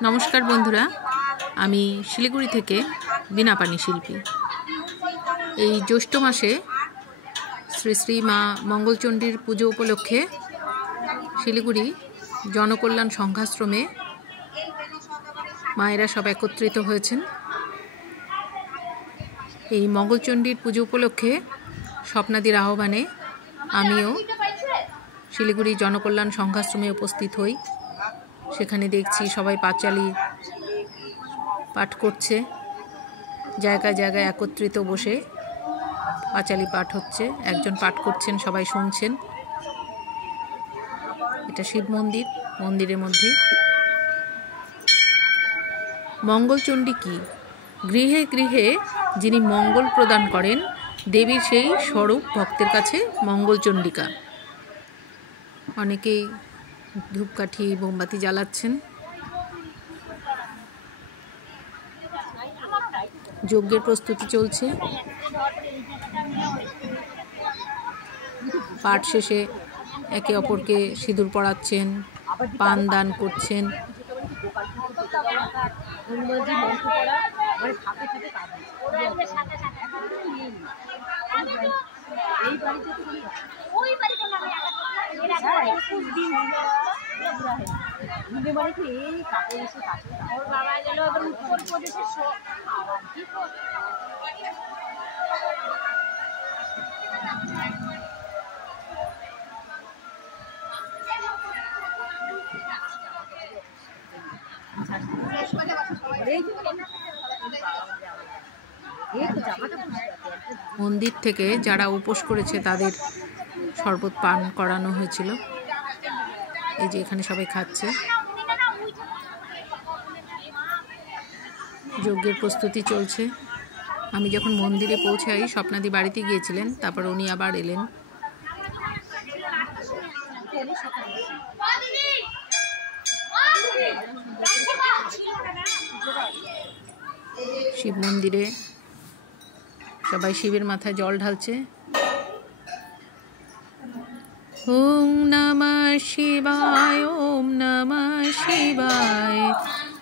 नमस्कार बंधुरा आमी शिलिगुड़ी थेके बिना पानी शिल्पी এই জ্যৈষ্ঠ মাসে শ্রী শ্রী মা মঙ্গলচণ্ডীর পুজো উপলক্ষে শিলিগুড়ি জনকল্যাণ সংঘাশ্রমে মায়েরা সব একত্রিত হয়েছেন। এই মঙ্গলচণ্ডীর পুজো উপলক্ষে স্বপ্নাদির আহ্বানে আমিও শিলিগুড়ি জনকল্যাণ সংঘাশ্রমে উপস্থিত হই। সেখানে দেখছি সবাই পাঁচালি পাঠ করছে, জায়গায় জায়গায় একত্রিত বসে পাঁচালি পাঠ হচ্ছে, একজন পাঠ করছেন, সবাই শুনছেন। এটা শিব মন্দির, মন্দিরের মধ্যে মঙ্গলচণ্ডী কি? গৃহে গৃহে যিনি মঙ্গল প্রদান করেন দেবীর সেই স্বরূপ ভক্তের কাছে মঙ্গলচণ্ডিকা। অনেকেই ধূপকাঠি মোমবাতি জ্বালাচ্ছেন। যজ্ঞের প্রস্তুতি চলছে। পাঠ শেষে একে অপরকে সিঁদুর পরাচ্ছেন, পান দান করছেন। মন্দির থেকে যারা উপোস করেছে তাদের শরবত পান করানো হয়েছিল। এই যে এখানে সবাই খাচ্ছে। যজ্ঞের প্রস্তুতি চলছে। আমি যখন মন্দিরে পৌঁছাই স্বপ্নাদি বাড়িতে গিয়েছিলেন, তারপর উনি আবার এলেন। শিব মন্দিরে সবাই শিবের মাথায় জল ঢালছে। ওম নমঃ শিবায়, ওম নমঃ শিবায়,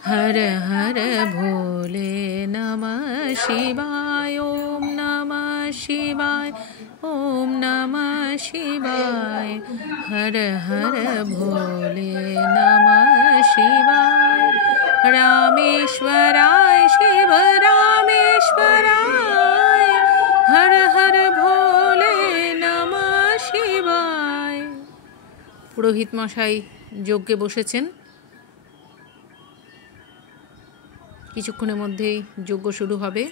হর হর ভোলে নমঃ শিবায়, ওম নমঃ শিবায়, ওম নমঃ শিবায়, হর হর ভোলে নমঃ শিবায়। রামেশ্বরায় শিব রামেশ্বরায়, হর হর ভোলে নমঃ শিবায়। পুরোহিত মশাই যজ্ঞে বসেছেন। কিছুক্ষণের মধ্যেই যজ্ঞ শুরু হবে।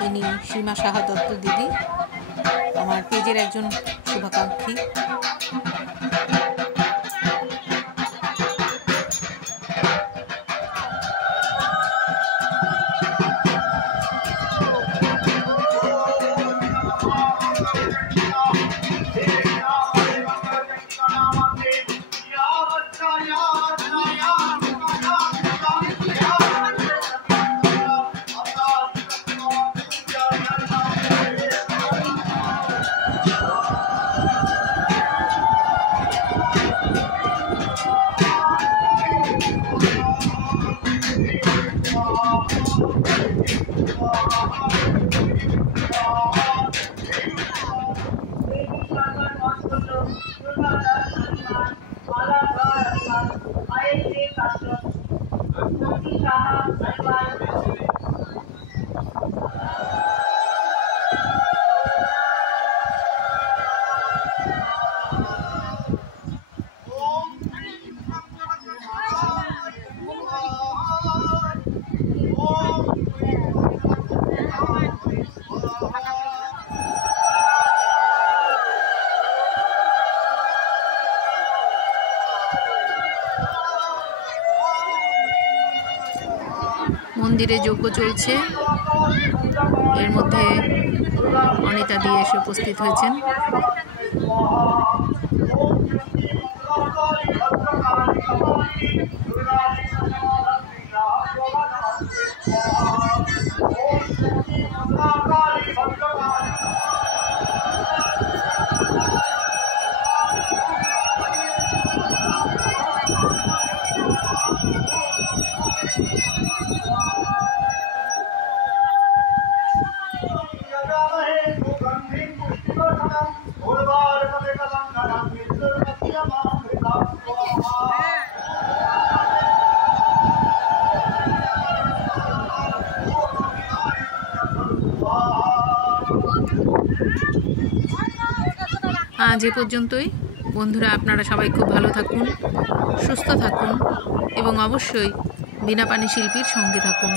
তিনি সীমা সাহা দত্ত দিদি, আমার পেজের একজন শুভাকাঙ্ক্ষী। মন্দিরে যজ্ঞ চলছে, এর মধ্যে অনিতা দি এসে উপস্থিত হয়েছেন। আজ এ পর্যন্তই বন্ধুরা। আপনারা সবাই খুব ভালো থাকুন, সুস্থ থাকুন এবং অবশ্যই বীণাপাণি শিল্পীর সঙ্গে থাকুন।